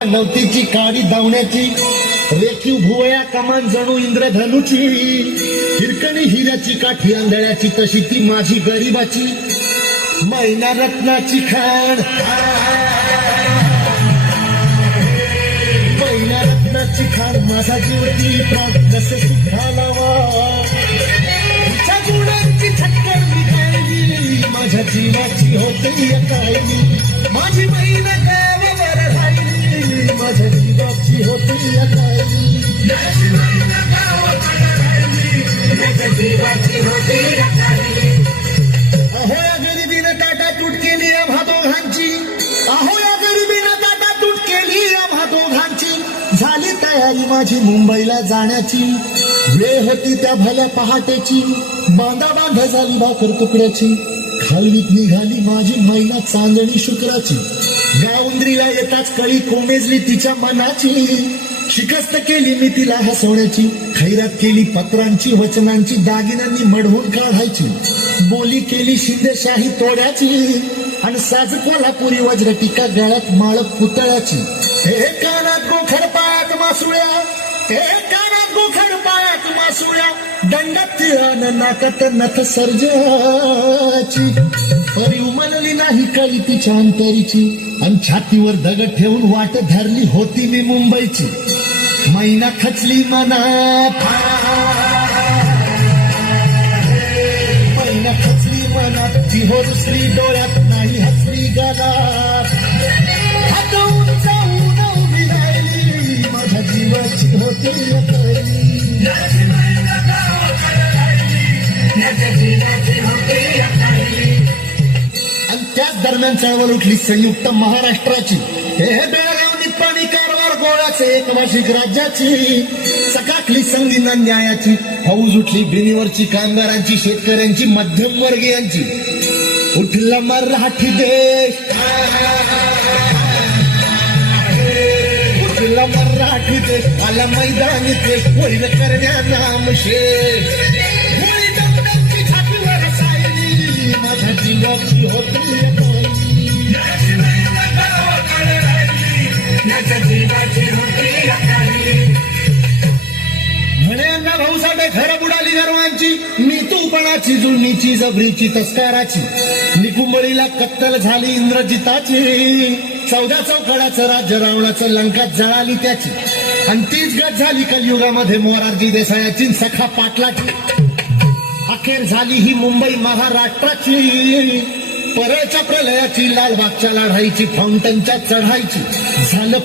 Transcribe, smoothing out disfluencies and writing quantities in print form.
नवतीची काळी धावण्याची रेखीव भुवया कमान जणू इंद्रधनुची हिरकणी हिऱ्याची काठी आंधळ्याची तशी ती माझी गरीबाची मैना रत्नाची खाण मैना रत्नाची खाण माझा जीवती प्राण जसे सुखालावा तिच्या गुणांची छक्कर मी खायली माझ्या जीवाची होते कायली माझी मैना गावावर राहिली माझ्या जीवाची होती कायली अहो या गरिबीनं ताटा तूट केली आम्हा दोघांची अहो या गरिबीनं ताटा तूट केली आम्हा दोघांची झाली तयारी माझी मुंबईला जाण्याची वेळ होती त्या भल्या पहाटेची बांधा बांधा झाली भाकर तुकड्याची खालवीत निघाली माझी मैना चांदणी शुक्राची गावंद्रीला येताच कळी कोमेजली तिच्या मनाची शिकस्त केली मी तिला हसवण्याची खैरात केली पत्रांची वचनांची दागिन्यांनी मढवून काढायची बोली केली शिंदेशाही तोड्याची आणि साज कोल्हापुरी वज्र टीका गळ्यात माळ पुतळ्याची हे कानात गोखर पायात मासुळ्या हे कानात गोखर पायात मासुळ्या दंडात तिळान नाकात नथ सर्जाची परी उमलली नाही कळी तिच्या अंतरीची आणि छातीवर दगड ठेवून वाट धरली होती मी मुंबईची मैना खचली मनात मैना खचली मनात ती हो रुसली डोळ्यात नाही हसली गालात हात उंचावून उभी राहिली माझ्या जीवाची होती आणि त्याच दरम्यान चळवळ उठली संयुक्त महाराष्ट्राची हे बेळगाव निप्पाणी कारवार गोळ्याचे एकभाषिक राज्याची चकाकली संगीना न्यायाची फौज उठली बिनीवरची कामगारांची शेतकऱ्यांची मध्यमवर्गीयांची उठला मराठी देश उठला मराठी देश आला मैदानी देश होईल करण्या नामशेष माझ्या जीवाची होती म्हणे अण्णा भाऊसाठे घर बुडाली गर्वांची मी तूपणाची जुळणीची जबरीची तस्काराची निकुंबळीला कत्तल झाली इंद्रजिताची 14 चौकडाचं राज्य रावणाचं लंकात जळाली त्याची आणि तीच गत झाली कलियुगामध्ये मोरारजी देसायाची सखा पाटलाची अखेर झाली ही मुंबई महाराष्ट्राची परळच्या प्रलयाची लालबागच्या लढाईची फाउंटनच्या चढाईची झालं